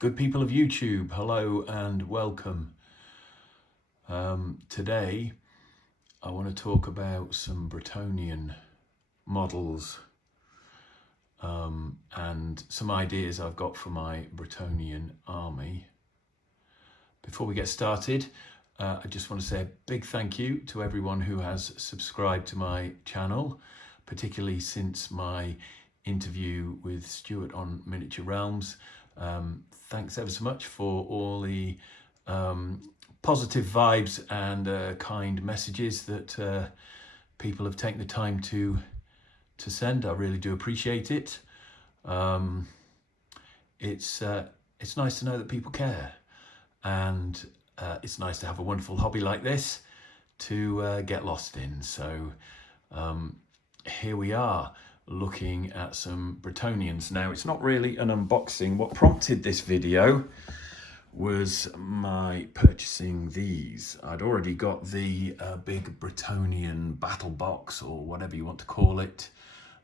Good people of YouTube, hello and welcome. Today I want to talk about some Bretonnian models and some ideas I've got for my Bretonnian army. Before we get started, I just want to say a big thank you to everyone who has subscribed to my channel, particularly since my interview with Stuart on Miniature Realms. Thanks ever so much for all the positive vibes and kind messages that people have taken the time to send. I really do appreciate it. It's nice to know that people care, and it's nice to have a wonderful hobby like this to get lost in. So here we are, looking at some Bretonnians. Now, it's not really an unboxing. What prompted this video was my purchasing these. I'd already got the big Bretonnian battle box, or whatever you want to call it.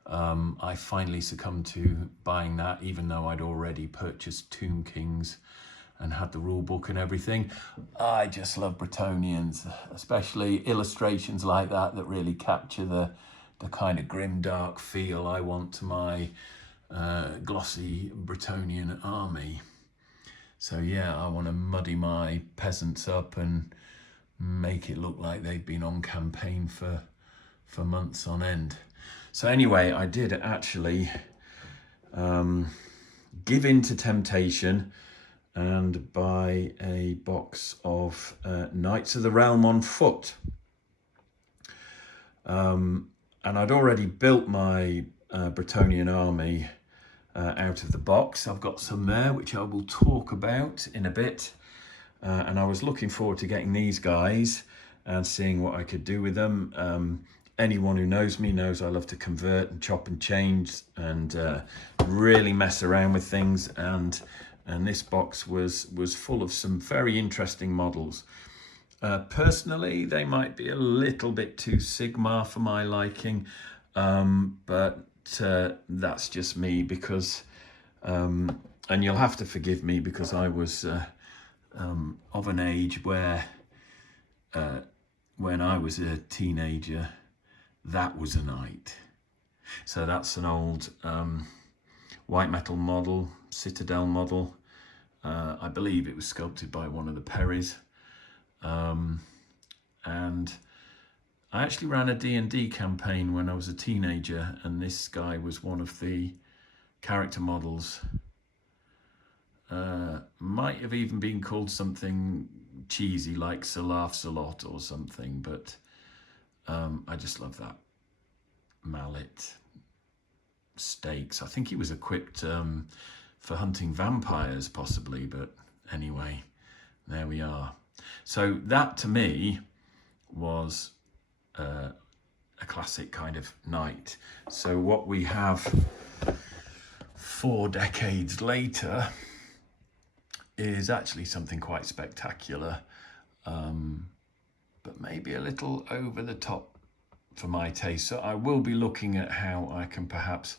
I finally succumbed to buying that, even though I'd already purchased Tomb Kings and had the rule book and everything. I just love Bretonnians, especially illustrations like that really capture the kind of grim, dark feel I want to my glossy Bretonnian army. So yeah, I want to muddy my peasants up and make it look like they've been on campaign for months on end. So anyway, I did actually give in to temptation and buy a box of Knights of the Realm on foot. And I'd already built my Bretonnian army out of the box. I've got some there, which I will talk about in a bit. And I was looking forward to getting these guys and seeing what I could do with them. Anyone who knows me knows I love to convert and chop and change and really mess around with things. And this box was full of some very interesting models. Personally, they might be a little bit too Sigma for my liking, but that's just me, because, and you'll have to forgive me, because I was of an age where, when I was a teenager, that was a knight. So that's an old white metal model, Citadel model. I believe it was sculpted by one of the Perrys. And I actually ran a D&D campaign when I was a teenager, and this guy was one of the character models. Might have even been called something cheesy like Sir Laughs a Lot or something, but I just love that mallet, stakes. I think he was equipped for hunting vampires possibly, but anyway, there we are. So that to me was a classic kind of knight. So what we have 4 decades later is actually something quite spectacular, but maybe a little over the top for my taste. So I will be looking at how I can perhaps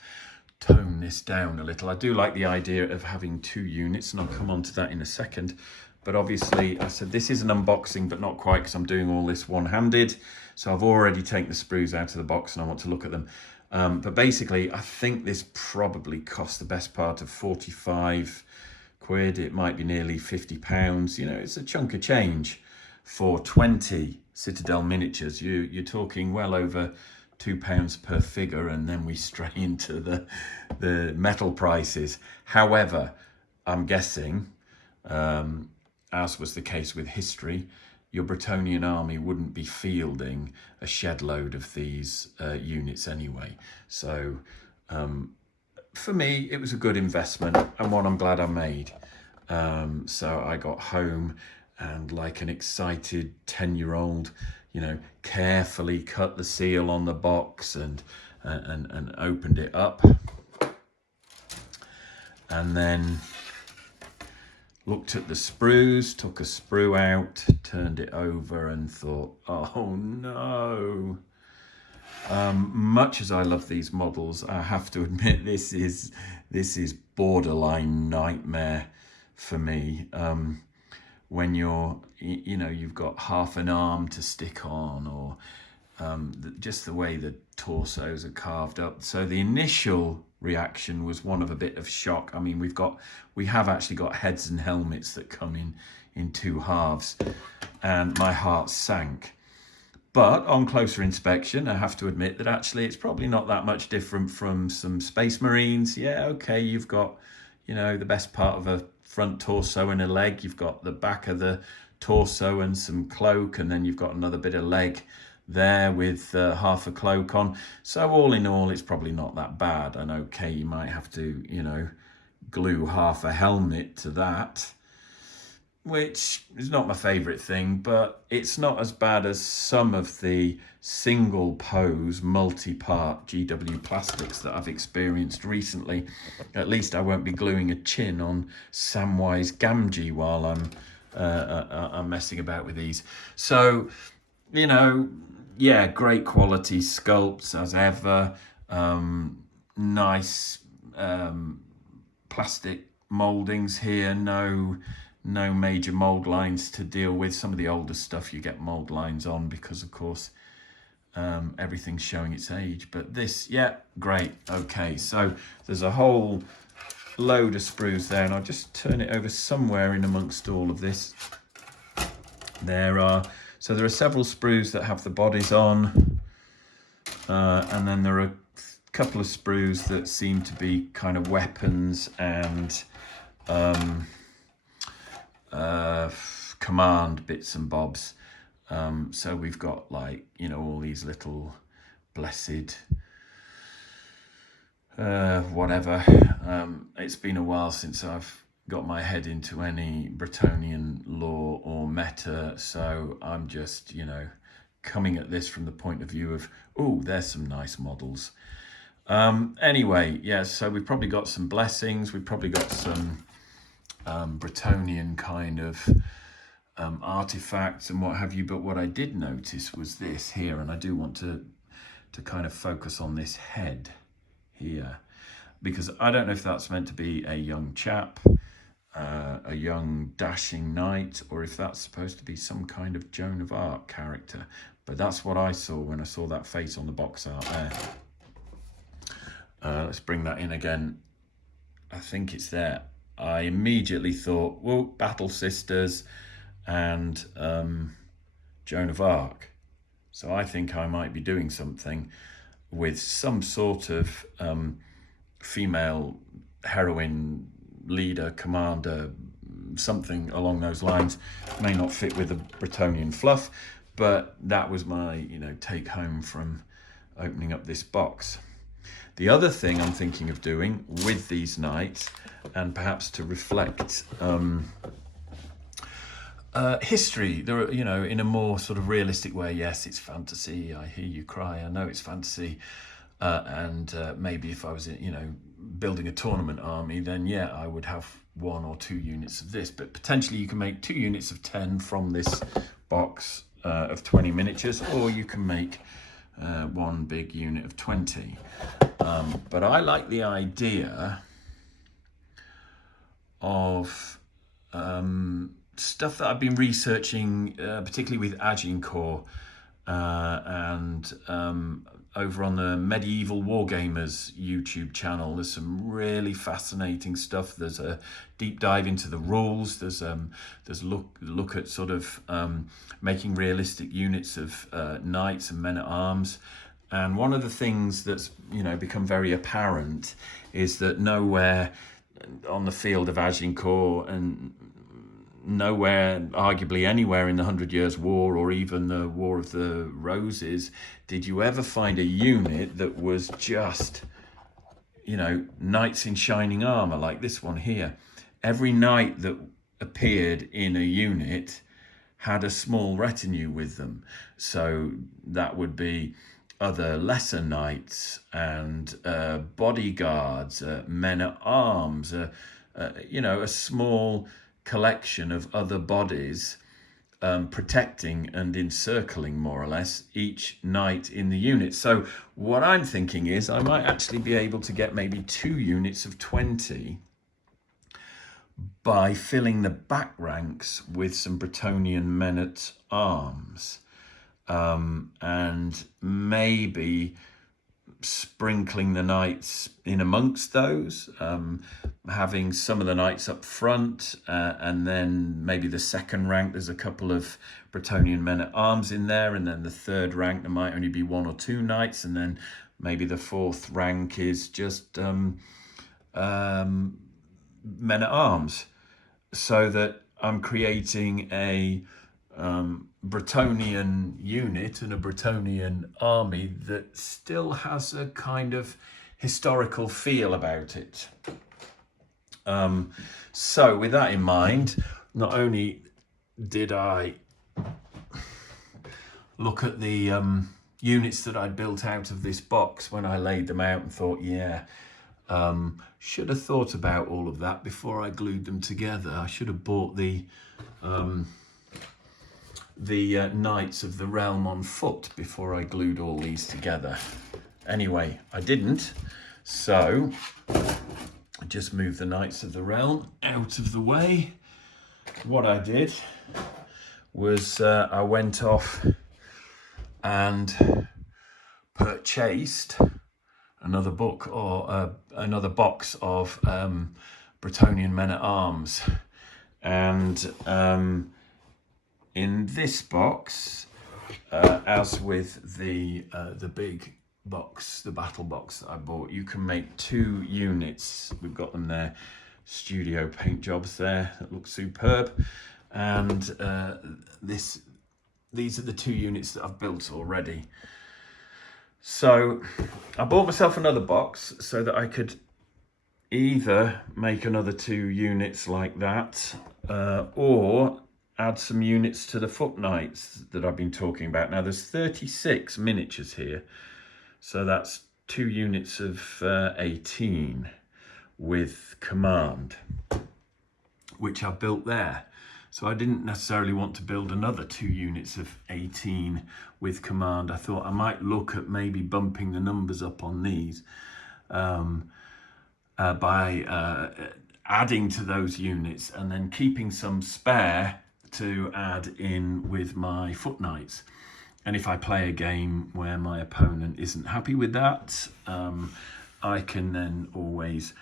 tone this down a little. I do like the idea of having 2 units, and I'll come on to that in a second. But obviously, I said this is an unboxing, but not quite, because I'm doing all this one-handed. So I've already taken the sprues out of the box and I want to look at them. But basically, I think this probably cost the best part of 45 quid. It might be nearly 50 pounds. You know, it's a chunk of change for 20 Citadel miniatures. You're talking well over £2 per figure, and then we stray into the metal prices. However, I'm guessing, as was the case with history, your Bretonnian army wouldn't be fielding a shed load of these units anyway. So for me, it was a good investment, and one I'm glad I made. So I got home and, like an excited 10-year-old, you know, carefully cut the seal on the box and opened it up, and then looked at the sprues, took a sprue out, turned it over and thought, oh no. Much as I love these models, I have to admit this is borderline nightmare for me. When you're, you've got half an arm to stick on, or just the way the torsos are carved up. So the initial reaction was one of a bit of shock. I mean, we have actually got heads and helmets that come in two halves, and my heart sank. But on closer inspection, I have to admit that actually it's probably not that much different from some Space Marines. Yeah, okay, you've got, the best part of a front torso and a leg. You've got the back of the torso and some cloak, and then you've got another bit of leg there with half a cloak on. So all in all, it's probably not that bad. And okay, you might have to, glue half a helmet to that, which is not my favourite thing, but it's not as bad as some of the single pose multi-part GW plastics that I've experienced recently. At least I won't be gluing a chin on Samwise Gamgee while I'm messing about with these. So, yeah, great quality sculpts as ever. Nice plastic mouldings here. No major mold lines to deal with. Some of the older stuff you get mold lines on because, of course, everything's showing its age. But this, yeah, great. Okay, so there's a whole load of sprues there, and I'll just turn it over somewhere in amongst all of this. There are several sprues that have the bodies on, and then there are a couple of sprues that seem to be kind of weapons and command bits and bobs. So we've got all these little blessed whatever. It's been a while since I've got my head into any Bretonnian lore or meta, so I'm just coming at this from the point of view of, oh, there's some nice models. Anyway, yeah, so we've probably got some blessings, we've probably got some Bretonnian kind of artifacts and what have you, but what I did notice was this here, and I do want to kind of focus on this head here, because I don't know if that's meant to be a young chap, a young dashing knight, or if that's supposed to be some kind of Joan of Arc character, but that's what I saw when I saw that face on the box art there. Let's bring that in again. I think it's there. I immediately thought, well, Battle Sisters and Joan of Arc. So I think I might be doing something with some sort of female heroine, leader, commander, something along those lines. May not fit with the Bretonnian fluff, but that was my take home from opening up this box. The other thing I'm thinking of doing with these knights, and perhaps to reflect history, there are, in a more sort of realistic way. Yes, it's fantasy. I hear you cry. I know it's fantasy. And maybe if I was, building a tournament army, then yeah, I would have 1 or 2 units of this. But potentially you can make 2 units of 10 from this box of 20 miniatures, or you can make 1 big unit of 20. But I like the idea of stuff that I've been researching, particularly with Agincourt, and over on the Medieval Wargamers YouTube channel. There's some really fascinating stuff. There's a deep dive into the rules. There's look at sort of making realistic units of knights and men at arms. And one of the things that's become very apparent is that nowhere on the field of Agincourt, and nowhere, arguably anywhere in the 100 Years' War or even the War of the Roses, did you ever find a unit that was just, knights in shining armor like this one here. Every knight that appeared in a unit had a small retinue with them. So that would be other lesser knights and bodyguards, men at arms, a small collection of other bodies protecting and encircling more or less each knight in the unit. So what I'm thinking is I might actually be able to get maybe 2 units of 20, by filling the back ranks with some Bretonnian men-at-arms, and maybe sprinkling the knights in amongst those, having some of the knights up front, and then maybe the second rank, there's a couple of Bretonnian men-at-arms in there, and then the third rank, there might only be 1 or 2 knights, and then maybe the fourth rank is just men-at-arms, so that I'm creating a Bretonnian unit and a Bretonnian army that still has a kind of historical feel about it. So with that in mind, not only did I look at the units that I built out of this box when I laid them out and thought, yeah, should have thought about all of that before I glued them together. I should have bought the Knights of the Realm on foot before I glued all these together. Anyway, I didn't, so I just moved the Knights of the Realm out of the way. What I did was I went off and purchased another book, or another box of Bretonnian men-at-arms, and in this box, as with the big box, the battle box that I bought, you can make 2 units. We've got them there, studio paint jobs there that look superb, and these are the 2 units that I've built already. So I bought myself another box so that I could either make another 2 units like that, or add some units to the foot knights that I've been talking about. Now there's 36 miniatures here, so that's 2 units of 18 with command, which I've built there. So I didn't necessarily want to build another 2 units of 18 with command. I thought I might look at maybe bumping the numbers up on these by adding to those units and then keeping some spare to add in with my foot knights. And if I play a game where my opponent isn't happy with that, I can then always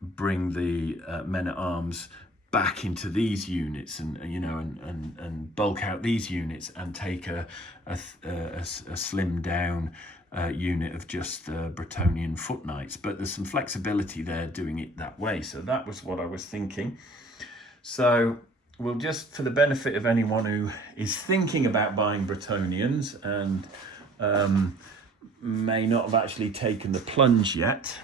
bring the men-at-arms back into these units, and and bulk out these units and take a slimmed down unit of just Bretonnian foot knights. But there's some flexibility there doing it that way. So that was what I was thinking. So we'll just, for the benefit of anyone who is thinking about buying Bretonnians and may not have actually taken the plunge yet,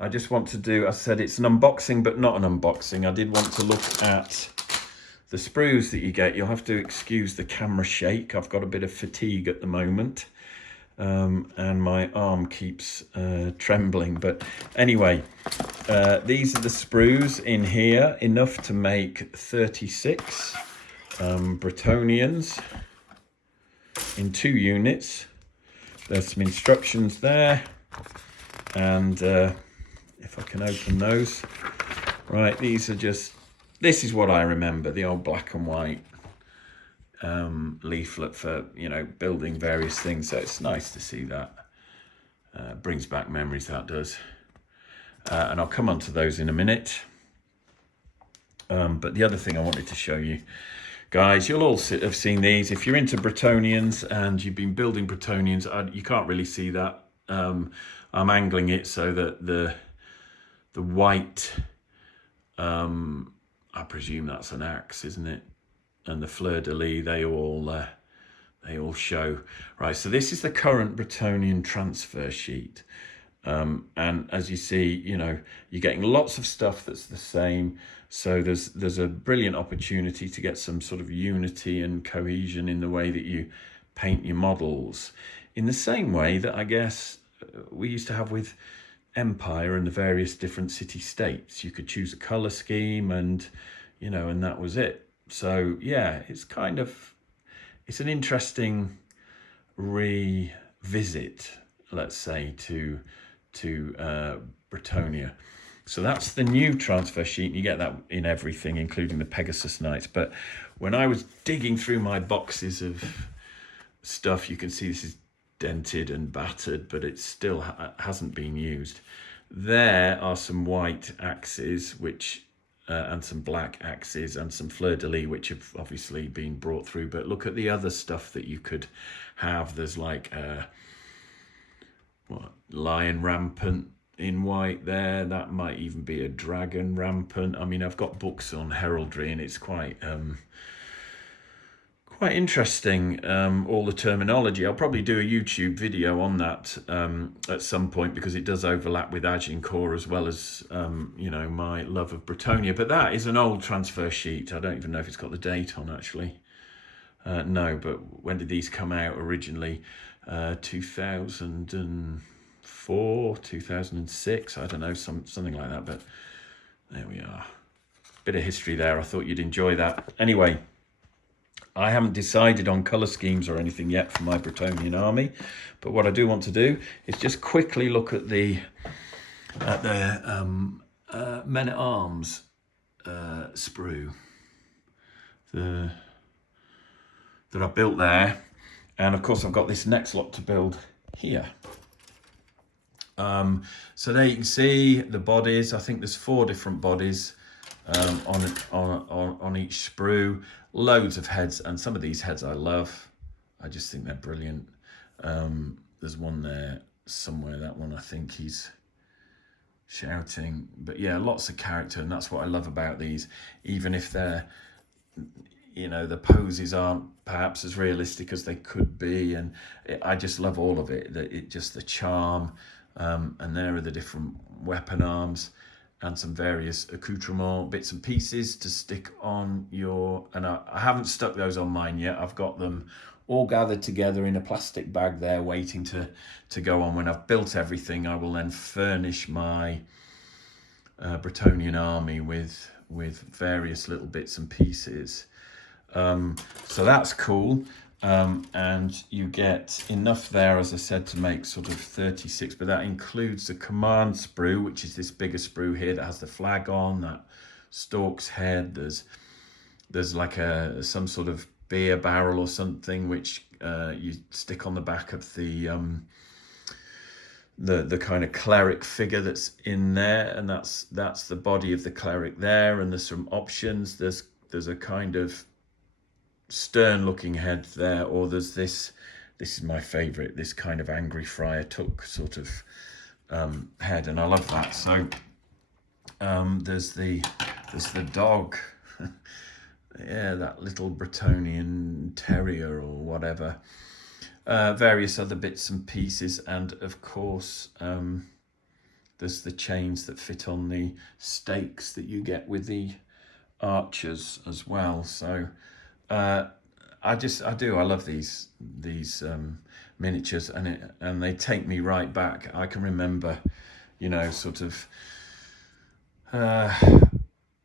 I just want to do, I said it's an unboxing, but not an unboxing. I did want to look at the sprues that you get. You'll have to excuse the camera shake. I've got a bit of fatigue at the moment, and my arm keeps trembling. But anyway, these are the sprues in here, enough to make 36 Bretonnians in 2 units. There's some instructions there, and if I can open those. Right, these are just, this is what I remember, the old black and white leaflet for, building various things. So it's nice to see that. Brings back memories, that does. And I'll come on to those in a minute. But the other thing I wanted to show you, guys, you'll all have seen these. If you're into Bretonnians and you've been building Bretonnians, you can't really see that. I'm angling it so that the white, I presume that's an axe, isn't it? And the fleur-de-lis, they all show. Right, so this is the current Bretonnian transfer sheet. And as you see, you're getting lots of stuff that's the same. So there's a brilliant opportunity to get some sort of unity and cohesion in the way that you paint your models, in the same way that I guess we used to have with Empire and the various different city-states. You could choose a color scheme and that was it. So yeah, it's an interesting revisit, let's say, to Bretonnia. So that's the new transfer sheet. You get that in everything, including the Pegasus Knights. But when I was digging through my boxes of stuff, you can see this is dented and battered, but it still hasn't been used. There are some white axes, which and some black axes and some fleur-de-lis, which have obviously been brought through. But look at the other stuff that you could have. There's like lion rampant in white there. That might even be a dragon rampant. I mean, I've got books on heraldry, and it's quite interesting, all the terminology. I'll probably do a YouTube video on that at some point, because it does overlap with Agincourt as well as, you know, my love of Bretonnia. But that is an old transfer sheet. I don't even know if it's got the date on, actually. No, but when did these come out originally? 2004, 2006, I don't know, something like that. But there we are. Bit of history there. I thought you'd enjoy that. Anyway, I haven't decided on colour schemes or anything yet for my Bretonnian army, but what I do want to do is just quickly look at the men-at-arms sprue that I built there, and of course I've got this next lot to build here. So there you can see the bodies. I think there's 4 different bodies on each sprue. Loads of heads, and some of these heads I love. I just think they're brilliant. There's one there somewhere. That one, I think he's shouting. But yeah, lots of character, and that's what I love about these. Even if they're, you know, the poses aren't perhaps as realistic as they could be, and I just love all of it. Just the charm, and there are the different weapon arms and some various accoutrements, bits and pieces to stick on your, and I haven't stuck those on mine yet. I've got them all gathered together in a plastic bag there, waiting to go on. When I've built everything, I will then furnish my Bretonnian army with various little bits and pieces. So that's cool. And you get enough there, as I said, to make sort of 36, but that includes the command sprue, which is this bigger sprue here that has the flag on, that stork's head. There's like some sort of beer barrel or something, which you stick on the back of the kind of cleric figure that's in there, and that's the body of the cleric there. And there's some options. There's a kind of stern looking head there, or there's this is my favorite, this kind of angry friar tuck sort of head, and I love that. So there's the dog. Yeah, that little Bretonnian terrier or whatever. Various other bits and pieces, and of course there's the chains that fit on the stakes that you get with the archers as well. So I love these miniatures, and they take me right back. I can remember, you know, sort of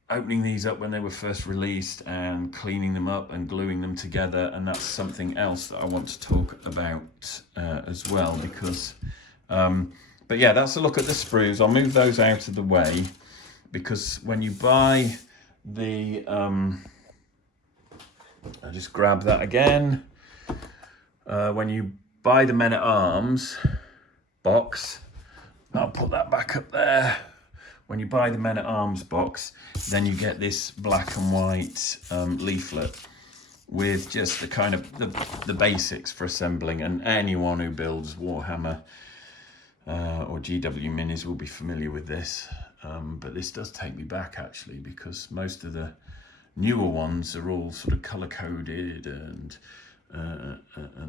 opening these up when they were first released and cleaning them up and gluing them together, and that's something else that I want to talk about as well, because but yeah, that's a look at the sprues. I'll move those out of the way, because when you buy the I just grab that again. When you buy the Men-at-Arms box, I'll put that back up there. When you buy the Men-at-Arms box, then you get this black and white leaflet with just the kind of the basics for assembling. And anyone who builds Warhammer or GW minis will be familiar with this. But this does take me back, actually, because most of the newer ones are all sort of color coded and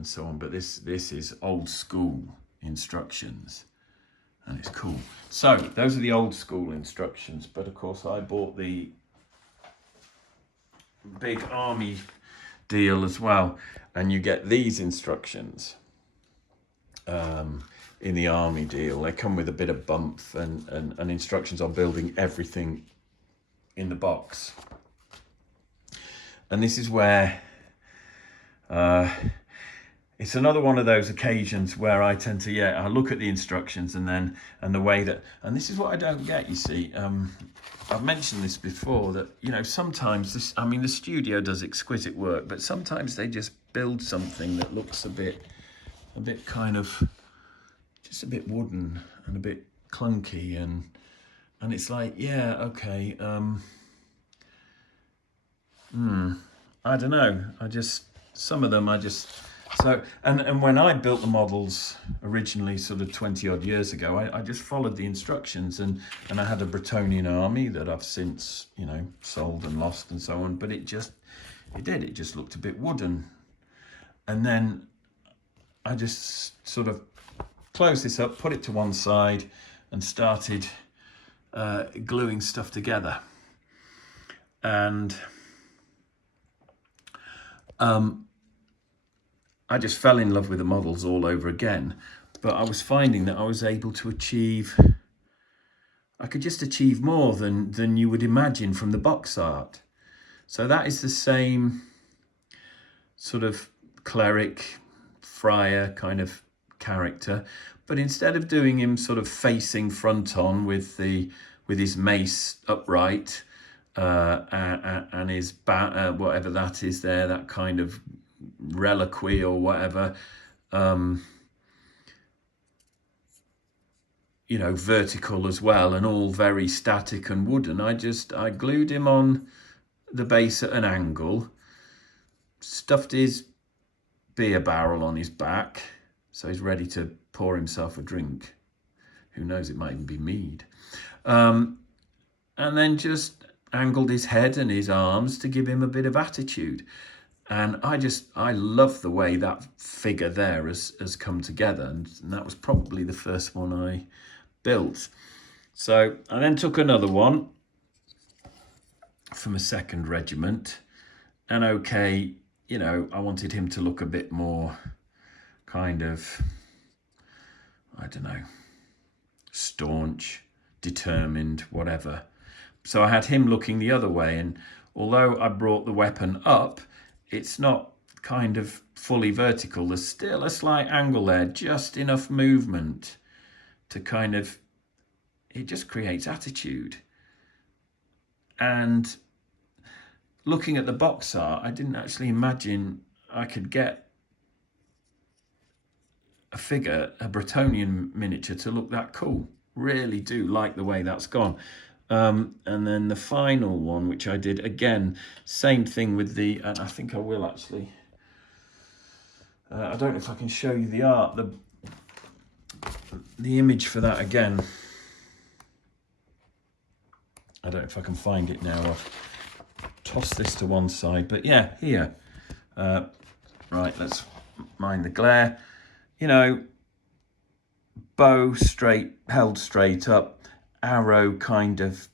so on, but this is old school instructions, and it's cool. So those are the old school instructions, but of course I bought the big army deal as well, and you get these instructions in the army deal. They come with a bit of bump and instructions on building everything in the box. And this is where it's another one of those occasions where I tend to, I look at the instructions and the way that, and this is what I don't get, you see. I've mentioned this before, that, you know, sometimes this, I mean, the studio does exquisite work, but sometimes they just build something that looks a bit kind of, just a bit wooden and a bit clunky, and it's like, yeah, okay, I don't know, some of them I just, so, and when I built the models originally, sort of 20 odd years ago, I just followed the instructions, and I had a Bretonnian army that I've since, you know, sold and lost and so on, but it just looked a bit wooden. And then I just sort of closed this up, put it to one side, and started gluing stuff together. And I just fell in love with the models all over again. But I was finding that I was able to achieve, I could just achieve more than you would imagine from the box art. So that is the same sort of cleric, friar kind of character, but instead of doing him sort of facing front on with his mace upright, and his whatever that is there, that kind of reliquary or whatever, you know, vertical as well, and all very static and wooden. I glued him on the base at an angle, stuffed his beer barrel on his back, so he's ready to pour himself a drink. Who knows, it might even be mead. And then just angled his head and his arms to give him a bit of attitude. And I love the way that figure there has come together. And that was probably the first one I built. So I then took another one from a 2nd regiment. And okay, you know, I wanted him to look a bit more kind of, I don't know, staunch, determined, whatever. So I had him looking the other way, and although I brought the weapon up, it's not kind of fully vertical. There's still a slight angle there, just enough movement to kind of, it just creates attitude. And looking at the box art, I didn't actually imagine I could get a figure, a Bretonnian miniature, to look that cool. Really do like the way that's gone. And then the final one, which I did, again, same thing with the, and I think I will actually, I don't know if I can show you the art, the image for that again. I don't know if I can find it now. I've tossed this to one side, but yeah, here. Right, let's mind the glare. You know, bow held straight up, arrow kind of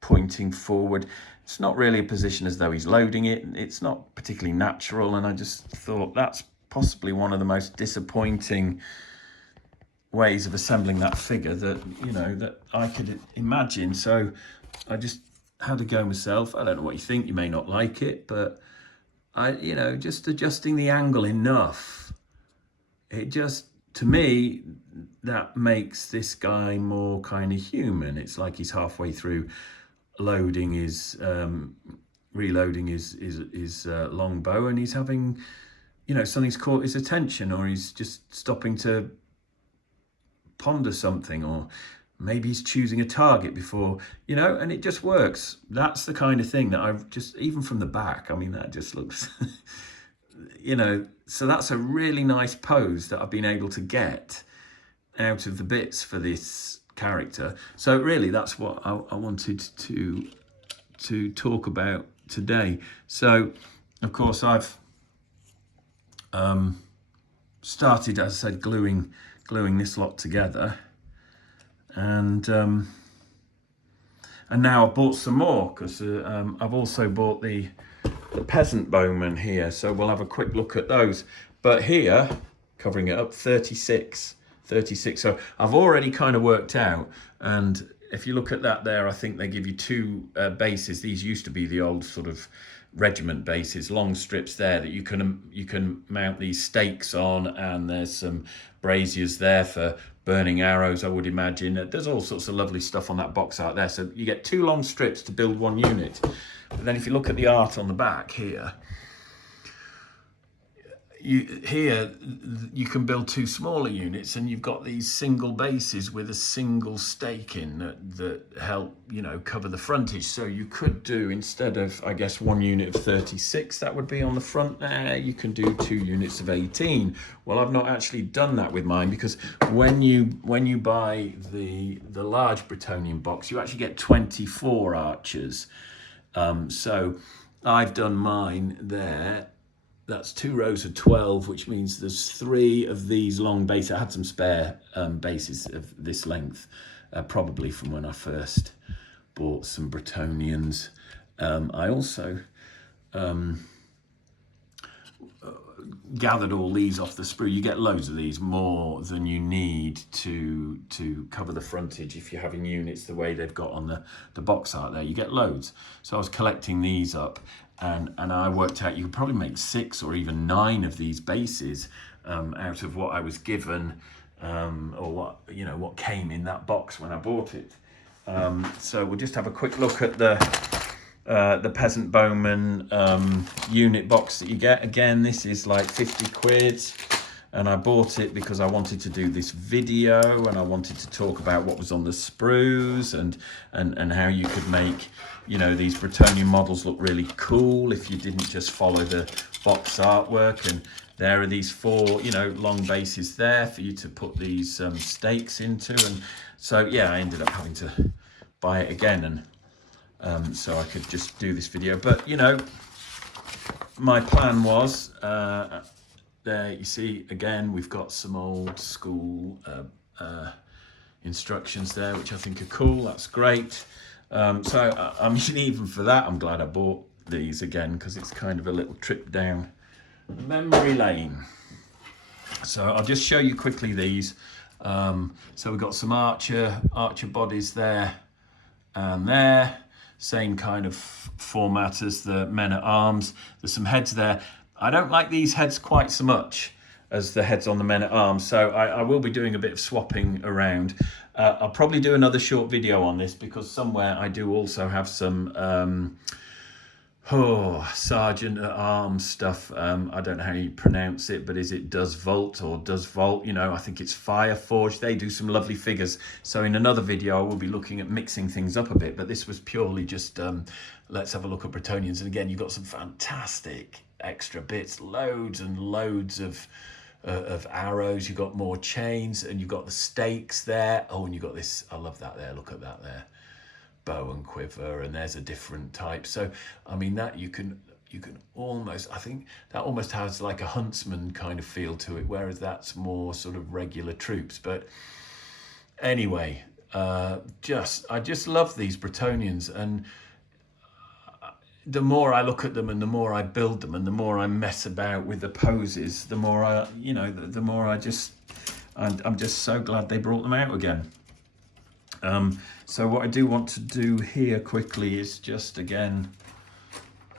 pointing forward. It's not really a position as though he's loading it. It's not particularly natural, and I just thought that's possibly one of the most disappointing ways of assembling that figure that, you know, that I could imagine. So I just had a go myself. I don't know what you think, you may not like it, but you know, just adjusting the angle enough, it just, to me, that makes this guy more kind of human. It's like he's halfway through loading his, reloading his long bow, and he's having, you know, something's caught his attention, or he's just stopping to ponder something, or maybe he's choosing a target before, you know, and it just works. That's the kind of thing that I've just, even from the back, I mean, that just looks, you know, so that's a really nice pose that I've been able to get out of the bits for this character. So really, that's what I wanted to talk about today. So, of course, I've started, as I said, gluing this lot together, and now I've bought some more, because I've also bought the Peasant Bowmen here, so we'll have a quick look at those. But here, covering it up, 36. So I've already kind of worked out, and if you look at that there, I think they give you two bases. These used to be the old sort of regiment bases, long strips there that you can mount these stakes on, and there's some braziers there for burning arrows, I would imagine. There's all sorts of lovely stuff on that box art there. So you get 2 long strips to build 1 unit. But then if you look at the art on the back here, you can build 2 smaller units, and you've got these single bases with a single stake in that help, you know, cover the frontage. So you could do, instead of, I guess, 1 unit of 36 that would be on the front there, you can do 2 units of 18. Well, I've not actually done that with mine, because when you buy the large Bretonnian box, you actually get 24 archers. So I've done mine there. That's 2 rows of 12, which means there's 3 of these long bases. I had some spare bases of this length, probably from when I first bought some Bretonnians. I also gathered all these off the sprue. You get loads of these, more than you need to cover the frontage if you're having units the way they've got on the box art there. You get loads. So I was collecting these up, and I worked out you could probably make 6 or even 9 of these bases out of what I was given, or what came in that box when I bought it. So we'll just have a quick look at the Peasant Bowmen unit box that you get. Again, this is like 50 quid, and I bought it because I wanted to do this video, and I wanted to talk about what was on the sprues, and how you could make, you know, these Bretonnian models look really cool if you didn't just follow the box artwork. And there are these 4, you know, long bases there for you to put these stakes into. And so yeah, I ended up having to buy it again, and so I could just do this video. But, you know, my plan was, there you see, again, we've got some old school instructions there, which I think are cool. That's great. So I mean, even for that, I'm glad I bought these again, because it's kind of a little trip down memory lane. So I'll just show you quickly these. So we've got some archer bodies there and there. Same kind of format as the men-at-arms. There's some heads there. I don't like these heads quite so much as the heads on the men-at-arms, so I will be doing a bit of swapping around. I'll probably do another short video on this, because somewhere I do also have some sergeant-at-arms stuff. I don't know how you pronounce it, but is it Does Volt or Does Volt? You know, I think it's Fire Forge. They do some lovely figures. So in another video, I will be looking at mixing things up a bit, but this was purely just, let's have a look at Bretonnians. And again, you've got some fantastic extra bits, loads and loads of arrows. You've got more chains, and you've got the stakes there. Oh, and you've got this, I love that there, look at that there. Bow and quiver, and there's a different type. So I mean, that you can almost, I think that almost has like a huntsman kind of feel to it, whereas that's more sort of regular troops. But anyway, I just love these Bretonnians, and the more I look at them, and the more I build them, and the more I mess about with the poses, the more I, you know, the more I'm just so glad they brought them out again. So what I do want to do here quickly is just, again,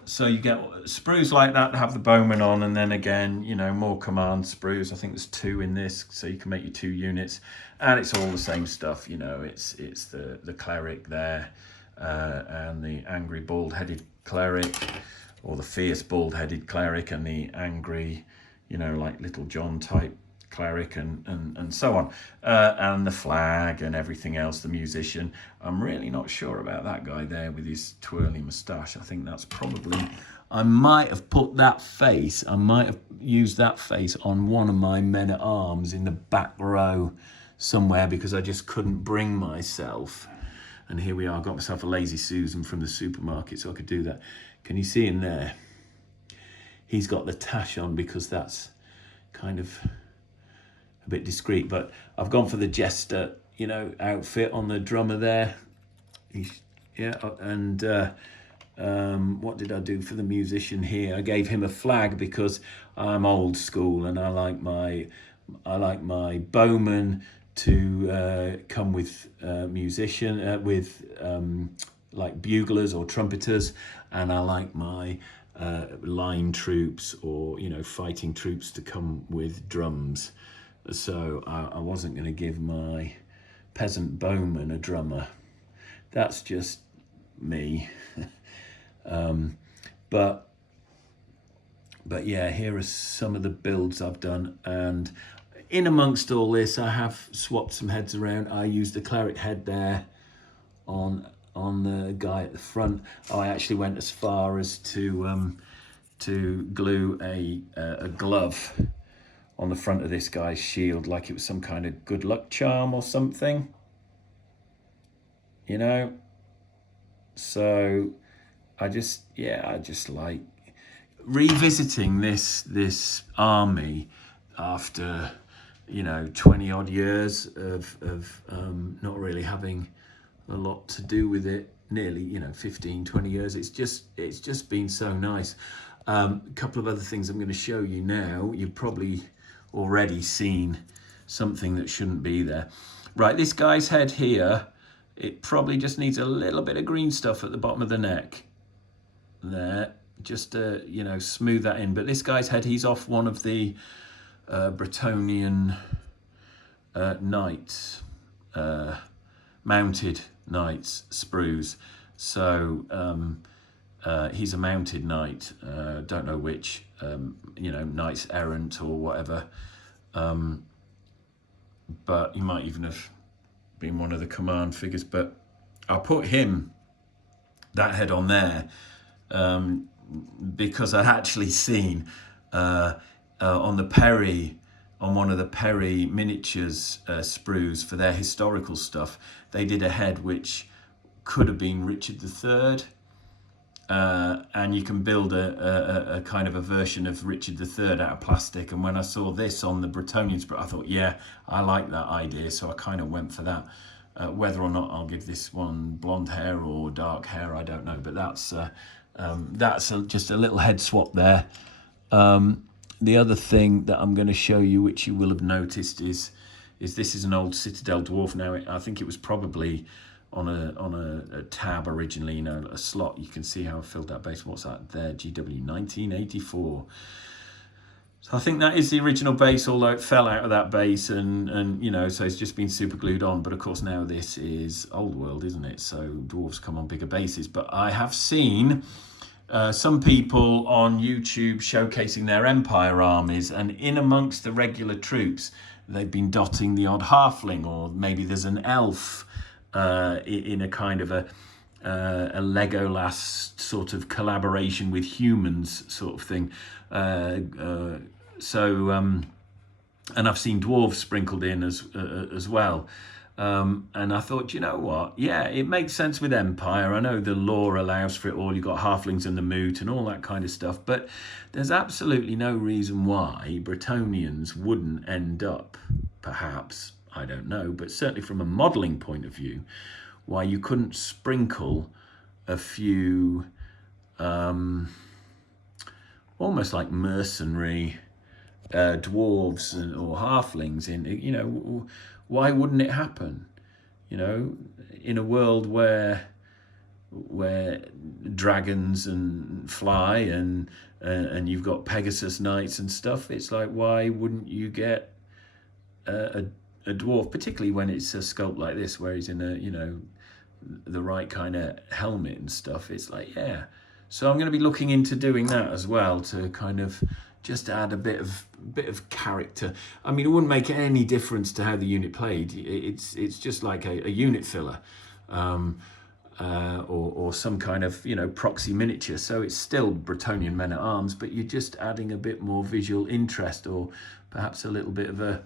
so you get sprues like that have the Bowmen on, and then again, you know, more command sprues. I think there's 2 in this, so you can make your 2 units, and it's all the same stuff. You know, it's the cleric there, and the angry bald-headed cleric, or the fierce bald-headed cleric, and the angry, you know, like Little John type cleric, and so on, and the flag and everything else, the musician. I'm really not sure about that guy there with his twirly moustache. I think that's probably, I might have put that face, I might have used that face on one of my men-at-arms in the back row somewhere, because I just couldn't bring myself. And here we are, got myself a Lazy Susan from the supermarket, so I could do that. Can you see in there? He's got the tash on, because that's kind of a bit discreet, but I've gone for the jester, you know, outfit on the drummer there. And what did I do for the musician here? I gave him a flag, because I'm old school, and I like my bowman to come with musician with like buglers or trumpeters, and I like my line troops or, you know, fighting troops to come with drums. So I wasn't going to give my peasant bowman a drummer. That's just me. But yeah, here are some of the builds I've done, and in amongst all this, I have swapped some heads around. I used the cleric head there on the guy at the front. I actually went as far as to glue a glove on the front of this guy's shield, like it was some kind of good luck charm or something, you know. So I just like revisiting this army after, you know, 20 odd years of not really having a lot to do with it, nearly, you know, 15-20 years. It's just been so nice. A couple of other things I'm going to show you now. You've probably already seen something that shouldn't be there. Right, this guy's head here, it probably just needs a little bit of green stuff at the bottom of the neck there, just to, you know, smooth that in. But this guy's head, he's off one of the Bretonnian knights, mounted knights sprues. So he's a mounted knight, don't know which, you know, knights errant or whatever, but he might even have been one of the command figures. But I'll put him, that head on there, because I'd actually seen on the Perry, on one of the Perry miniatures sprues for their historical stuff, they did a head which could have been Richard III, and you can build a kind of a version of Richard III out of plastic. And when I saw this on the Bretonnian sprue, I thought, yeah, I like that idea, so I kind of went for that. Whether or not I'll give this one blonde hair or dark hair, I don't know, but that's just a little head swap there. The other thing that I'm going to show you, which you will have noticed, is this is an old Citadel dwarf. Now, I think it was probably on a tab originally, you know, a slot. You can see how I filled that base. What's that there? GW 1984. So I think that is the original base, although it fell out of that base, and you know, so it's just been super glued on. But of course now this is Old World, isn't it? So dwarves come on bigger bases. But I have seen some people on YouTube showcasing their Empire armies, and in amongst the regular troops, they've been dotting the odd halfling, or maybe there's an elf in a kind of a Legolas sort of collaboration with humans sort of thing. And I've seen dwarves sprinkled in as well. And I thought, you know what? Yeah, it makes sense with Empire. I know the lore allows for it all. You've got halflings and the moot and all that kind of stuff. But there's absolutely no reason why Bretonnians wouldn't end up, perhaps, I don't know, but certainly from a modelling point of view, why you couldn't sprinkle a few almost like mercenary dwarves or halflings in, you know. Why wouldn't it happen? You know, in a world where dragons and fly and you've got Pegasus knights and stuff, it's like, why wouldn't you get a dwarf, particularly when it's a sculpt like this, where he's in a, you know, the right kind of helmet and stuff. It's like, yeah. So I'm going to be looking into doing that as well, to kind of just add a bit of character. I mean, it wouldn't make any difference to how the unit played. It's just like a unit filler, or some kind of, you know, proxy miniature. So it's still Bretonnian men at arms, but you're just adding a bit more visual interest, or perhaps a little bit of a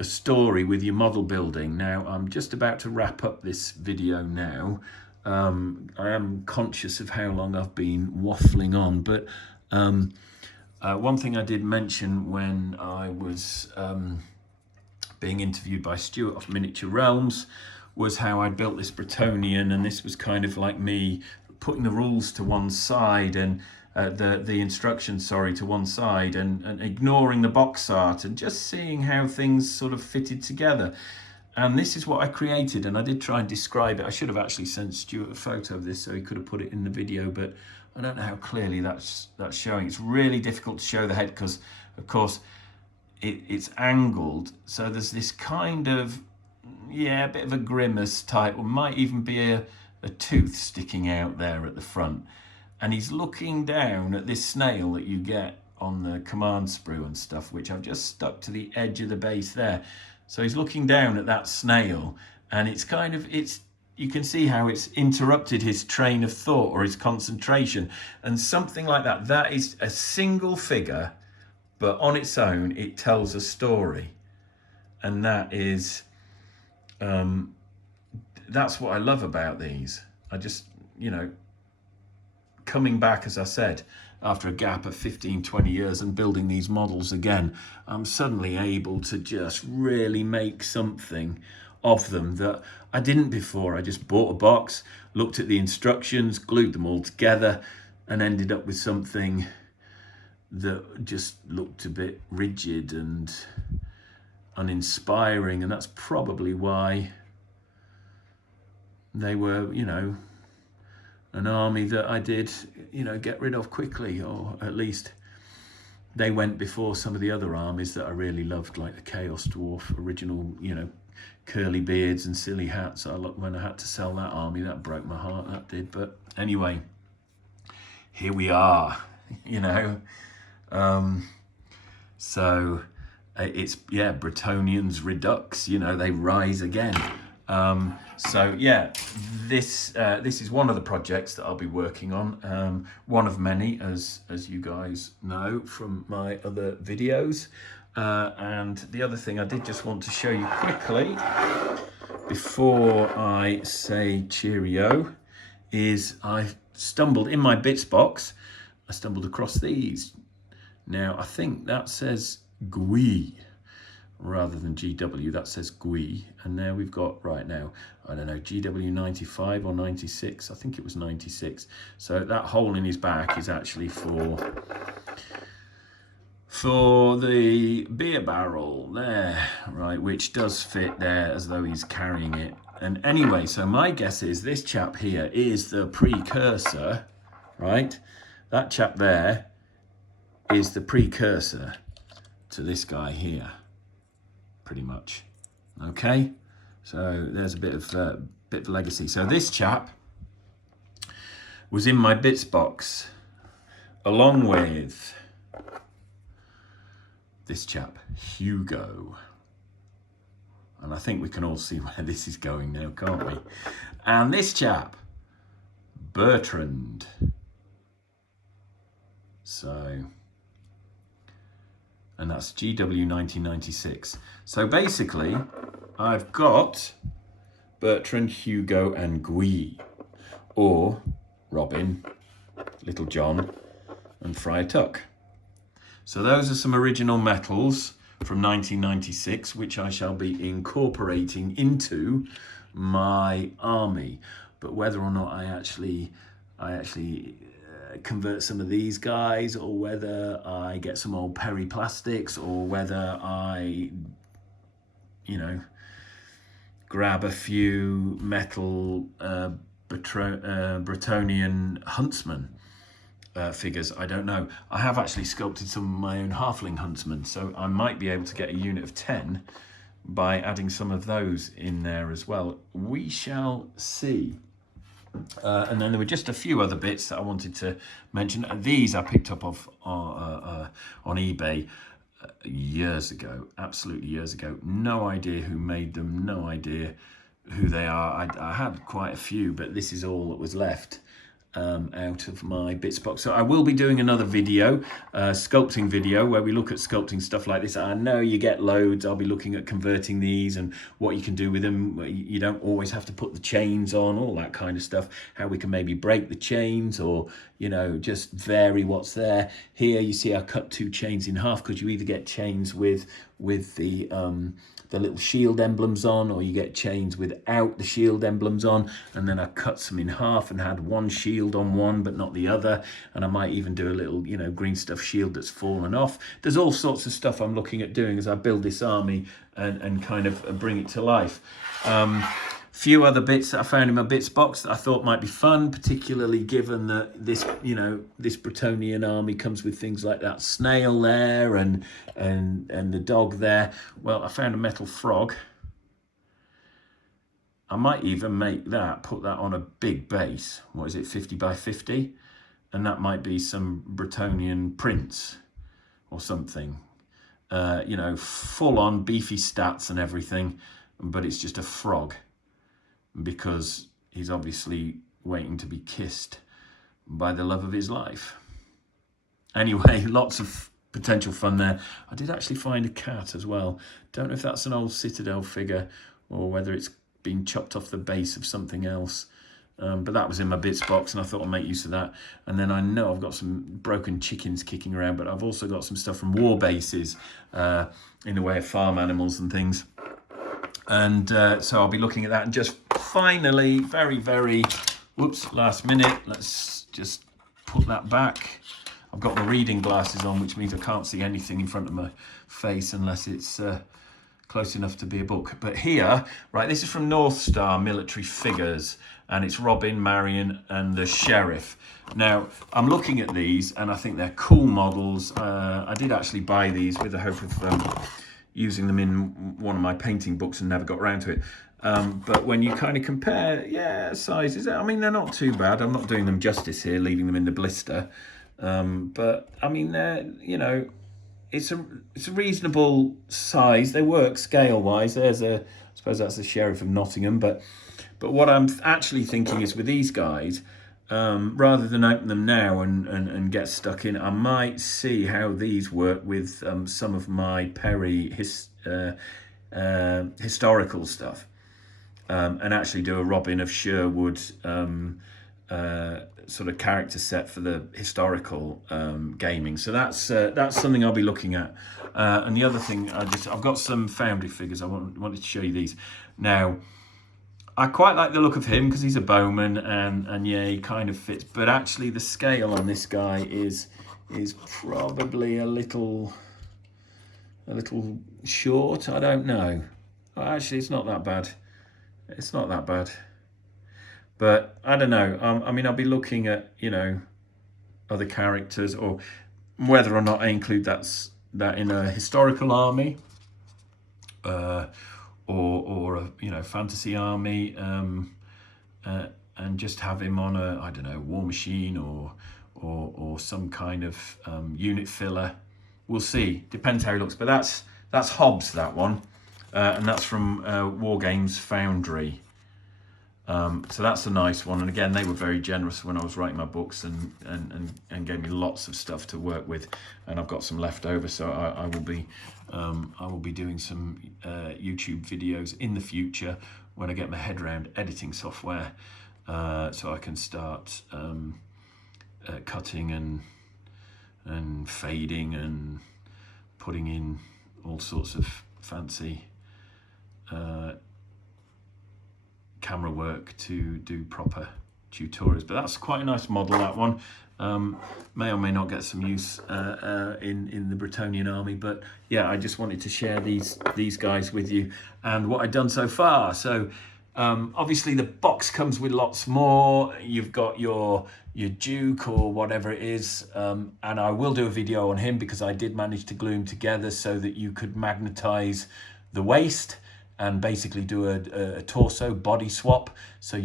story with your model building. Now, I'm just about to wrap up this video now. I am conscious of how long I've been waffling on, but one thing I did mention when I was being interviewed by Stuart off Miniature Realms was how I built this Bretonnian, and this was kind of like me putting the rules to one side and the instructions, sorry, to one side, and ignoring the box art and just seeing how things sort of fitted together. And this is what I created, and I did try and describe it. I should have actually sent Stuart a photo of this so he could have put it in the video, but I don't know how clearly that's showing. It's really difficult to show the head because, of course, it's angled. So there's this kind of, yeah, a bit of a grimace type, or might even be a tooth sticking out there at the front. And he's looking down at this snail that you get on the command sprue and stuff, which I've just stuck to the edge of the base there. So he's looking down at that snail, and it's kind of, you can see how it's interrupted his train of thought or his concentration. And something like that, that is a single figure, but on its own, it tells a story. And that is, that's what I love about these. I just, you know, coming back, as I said, after a gap of 15, 20 years and building these models again, I'm suddenly able to just really make something of them that I didn't before. I just bought a box, looked at the instructions, glued them all together, and ended up with something that just looked a bit rigid and uninspiring. And that's probably why they were, you know, an army that I did, you know, get rid of quickly, or at least they went before some of the other armies that I really loved, like the Chaos Dwarf original, you know, curly beards and silly hats. When I had to sell that army, that broke my heart, that did. But anyway, here we are, you know. So it's, yeah, Bretonnians redux, you know, they rise again. So yeah, this is one of the projects that I'll be working on, one of many, as you guys know from my other videos. And the other thing I did just want to show you quickly before I say cheerio is I stumbled in my bits box, I stumbled across these. Now I think that says Gui rather than GW, that says Gui. And now we've got, right now, I don't know, GW 95 or 96, I think it was 96. So that hole in his back is actually for the beer barrel there, right, which does fit there as though he's carrying it. And anyway, so my guess is this chap here is the precursor, right? That chap there is the precursor to this guy here, pretty much. Okay, so there's a bit of legacy. So this chap was in my bits box along with this chap, Hugo. And I think we can all see where this is going now, can't we? And this chap, Bertrand. So, and that's GW 1996. So basically, I've got Bertrand, Hugo and Gui, or Robin, Little John and Friar Tuck. So those are some original metals from 1996, which I shall be incorporating into my army. But whether or not I actually convert some of these guys, or whether I get some old periplastics, or whether I, you know, grab a few metal Bretonnian huntsmen figures, I don't know. I have actually sculpted some of my own halfling huntsmen, so I might be able to get a unit of 10 by adding some of those in there as well. We shall see. And then there were just a few other bits that I wanted to mention. These I picked up off on eBay years ago, absolutely years ago. No idea who made them, no idea who they are. I had quite a few, but this is all that was left out of my bits box. So I will be doing another video, sculpting video, where we look at sculpting stuff like this. I know you get loads. I'll be looking at converting these and what you can do with them. You don't always have to put the chains on, all that kind of stuff. How we can maybe break the chains, or, you know, just vary what's there. Here you see I cut 2 chains in half, because you either get chains with the little shield emblems on, or you get chains without the shield emblems on. And then I cut some in half and had one shield on one but not the other. And I might even do a little, you know, green stuff shield that's fallen off. There's all sorts of stuff I'm looking at doing as I build this army and kind of bring it to life. few other bits that I found in my bits box that I thought might be fun, particularly given that this, this Bretonnian army comes with things like that snail there and the dog there. Well, I found a metal frog. I might even make that, put that on a big base. What is it, 50 by 50? And that might be some Bretonnian prints or something. Full on beefy stats and everything, but it's just a frog because he's obviously waiting to be kissed by the love of his life. Anyway, lots of potential fun there. I did actually find a cat as well. Don't know if that's an old Citadel figure or whether it's been chopped off the base of something else. But that was in my bits box, and I thought I'd make use of that. And then I know I've got some broken chickens kicking around, but I've also got some stuff from war bases in the way of farm animals and things. And so I'll be looking at that. And just finally, very, very, last minute, let's just put that back. I've got my reading glasses on, which means I can't see anything in front of my face unless it's close enough to be a book. But here, right, this is from North Star Military Figures, and it's Robin, Marion, and the Sheriff. Now, I'm looking at these, and I think they're cool models. I did actually buy these with the hope of using them in one of my painting books and never got around to it. But when you kind of compare, sizes, I mean, they're not too bad. I'm not doing them justice here, leaving them in the blister. But, I mean, they're, it's a reasonable size. They work scale-wise. I suppose that's the Sheriff of Nottingham. But what I'm actually thinking is with these guys, rather than open them now and get stuck in, I might see how these work with some of my Perry historical stuff, and actually do a Robin of Sherwood sort of character set for the historical gaming. So that's something I'll be looking at. And the other thing, I've got some Foundry figures. I wanted to show you these. Now, I quite like the look of him because he's a Bowman, and yeah, he kind of fits. But actually, the scale on this guy is probably a little short. I don't know. Actually, it's not that bad. It's not that bad. But I don't know. I mean, I'll be looking at other characters, or whether or not I include that in a historical army, or a fantasy army, and just have him on a, I don't know, war machine or some kind of unit filler. We'll see. Depends how he looks. But that's Hobbs, that one, and that's from War Games Foundry. So that's a nice one, and again, they were very generous when I was writing my books and gave me lots of stuff to work with, and I've got some left over, so I will be doing some YouTube videos in the future when I get my head around editing software, so I can start cutting and fading and putting in all sorts of fancy camera work to do proper tutorials. But that's quite a nice model, that one. May or may not get some use in the Bretonnian army, but yeah, I just wanted to share these guys with you and what I've done so far. So obviously the box comes with lots more. You've got your Duke or whatever it is, and I will do a video on him because I did manage to glue him together so that you could magnetize the waist and basically do a torso body swap. So I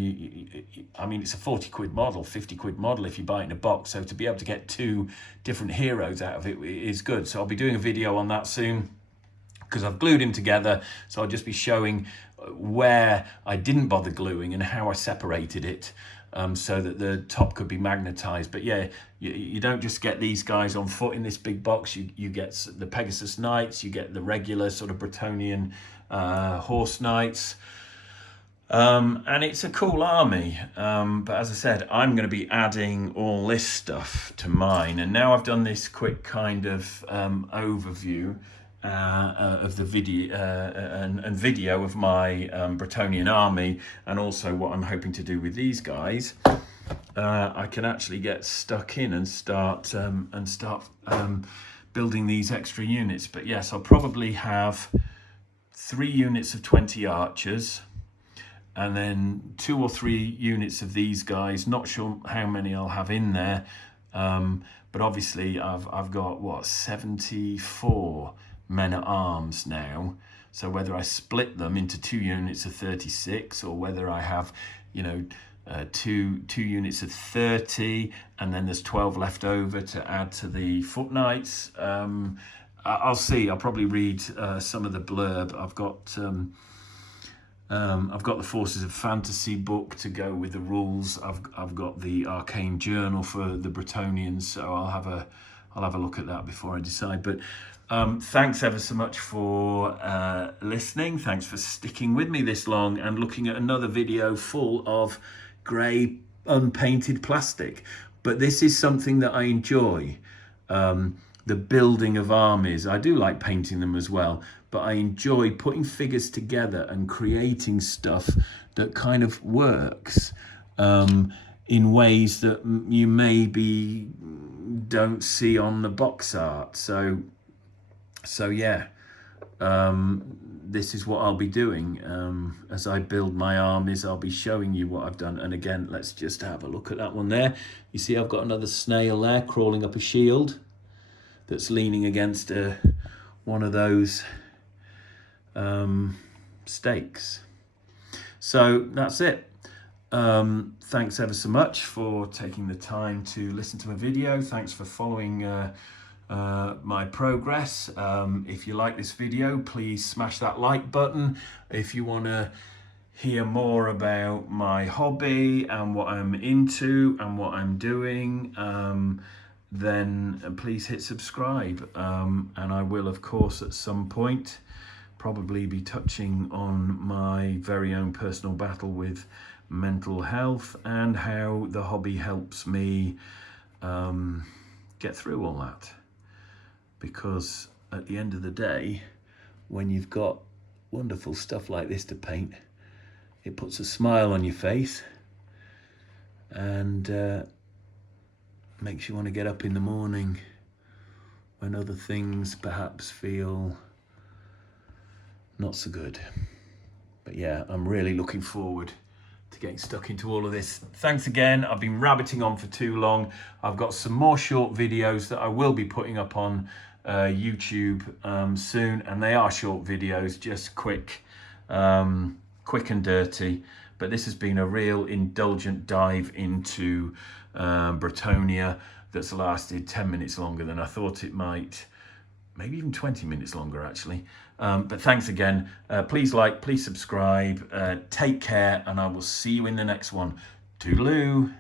mean, it's a 40 quid model, 50 quid model if you buy it in a box. So to be able to get two different heroes out of it is good. So I'll be doing a video on that soon because I've glued him together. So I'll just be showing where I didn't bother gluing and how I separated it, so that the top could be magnetized. But yeah, you don't just get these guys on foot in this big box. You get the Pegasus Knights, you get the regular sort of Bretonnian horse knights, and it's a cool army, but as I said, I'm going to be adding all this stuff to mine. And now I've done this quick kind of overview of the video and video of my Bretonnian army, and also what I'm hoping to do with these guys. I can actually get stuck in and start building these extra units. But yes, I'll probably have 3 units of 20 archers, and then 2 or 3 units of these guys. Not sure how many I'll have in there, but obviously I've got what, 74 men at arms now. So whether I split them into 2 units of 36, or whether I have, you know, two units of 30, and then there's 12 left over to add to the foot knights. I'll see. I'll probably read some of the blurb. I've got the Forces of Fantasy book to go with the rules. I've got the Arcane Journal for the Bretonnians, so I'll have a look at that before I decide. But thanks ever so much for listening. Thanks for sticking with me this long and looking at another video full of grey unpainted plastic. But this is something that I enjoy. The building of armies. I do like painting them as well, but I enjoy putting figures together and creating stuff that kind of works in ways that you maybe don't see on the box art. So yeah, this is what I'll be doing. As I build my armies, I'll be showing you what I've done. And again, let's just have a look at that one there. You see I've got another snail there crawling up a shield that's leaning against one of those stakes. So that's it. Thanks ever so much for taking the time to listen to my video. Thanks for following my progress. If you like this video, please smash that like button. If you want to hear more about my hobby and what I'm into and what I'm doing, then please hit subscribe, and I will of course at some point probably be touching on my very own personal battle with mental health and how the hobby helps me get through all that, because at the end of the day, when you've got wonderful stuff like this to paint, it puts a smile on your face and makes you want to get up in the morning when other things perhaps feel not so good. But yeah, I'm really looking forward to getting stuck into all of this. Thanks again. I've been rabbiting on for too long. I've got some more short videos that I will be putting up on YouTube soon, and they are short videos, just quick and dirty. But this has been a real indulgent dive into Bretonnia that's lasted 10 minutes longer than I thought it might, maybe even 20 minutes longer actually. But thanks again. Please like, please subscribe, take care, and I will see you in the next one. Toodaloo.